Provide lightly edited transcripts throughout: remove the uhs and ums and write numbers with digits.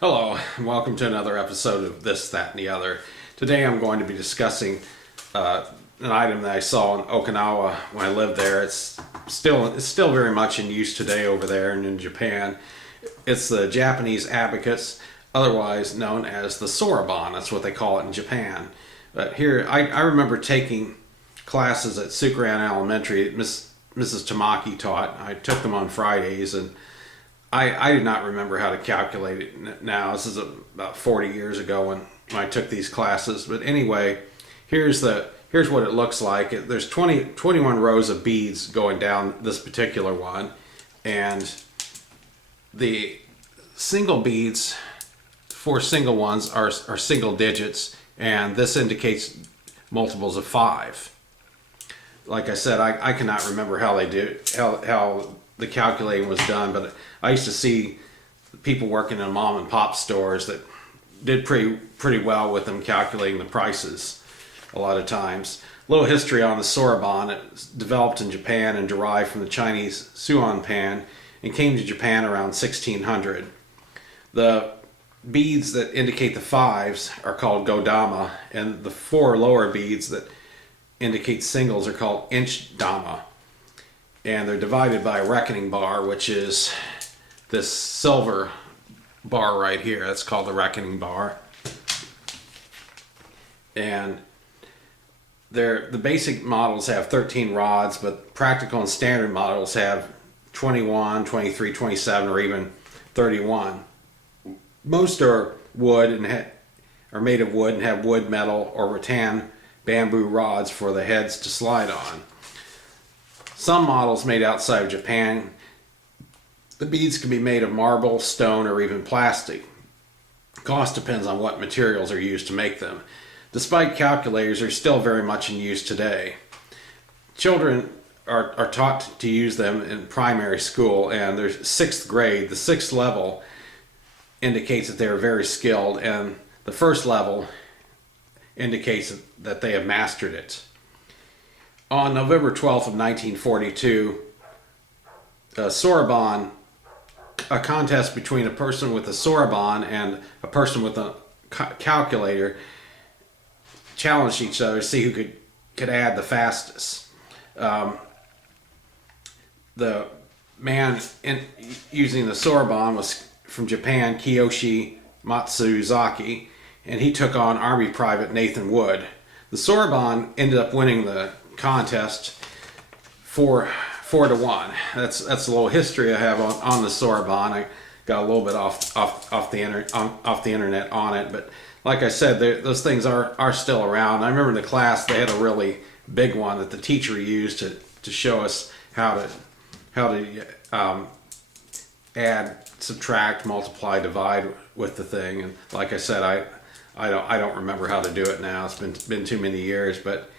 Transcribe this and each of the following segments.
Hello, and welcome to another episode of This, That, and the Other. Today I'm going to be discussing an item that I saw in Okinawa when I lived there. It's still very much in use today over there and in Japan. It's the Japanese abacus, otherwise known as the Soroban. That's what they call it in Japan. But here, I remember taking classes at Sukuran Elementary. Mrs. Tamaki taught. I took them on Fridays, and I did not remember how to calculate it now. This is about 40 years ago when I took these classes. But anyway, here's what it looks like. There's 21 rows of beads going down this particular one. And the single beads, for single ones, are single digits. And this indicates multiples of 5. Like I said, I cannot remember how they do how the calculating was done, but I used to see people working in mom and pop stores that did pretty well with them calculating the prices a lot of times. A little history on the Soroban. It developed in Japan and derived from the Chinese suan pan and came to Japan around 1600. The beads that indicate the 5s are called godama, and the 4 lower beads that indicate singles are called inch dama. And they're divided by a reckoning bar, which is this silver bar right here. That's called the reckoning bar. And the basic models have 13 rods, but practical and standard models have 21, 23, 27, or even 31. Most are wood and are made of wood and have wood, metal, or rattan bamboo rods for the heads to slide on. Some models made outside of Japan, the beads can be made of marble, stone, or even plastic. Cost depends on what materials are used to make them. Despite calculators, they're still very much in use today. Children are taught to use them in primary school, and there's 6th grade. The 6th level indicates that they're very skilled, and the 1st level indicates that they have mastered it. On November 12th of 1942, Soroban, a contest between a person with a Soroban and a person with a calculator, challenged each other to see who could add the fastest. The man using the Soroban was from Japan, Kiyoshi Matsuzaki, and he took on Army Private Nathan Wood. The Soroban ended up winning the contest 4 to 1. That's a little history I have on the Soroban. I got a little bit off the internet on it, but like I said, those things are still around. I remember in the class they had a really big one that the teacher used to show us how to add, subtract, multiply, divide with the thing. And like I said, I don't remember how to do it now. It's been too many years, but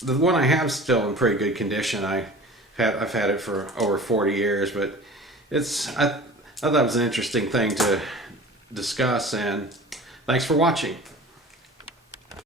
the one I have is still in pretty good condition. I've had it for over 40 years, but I thought that was an interesting thing to discuss, and thanks for watching.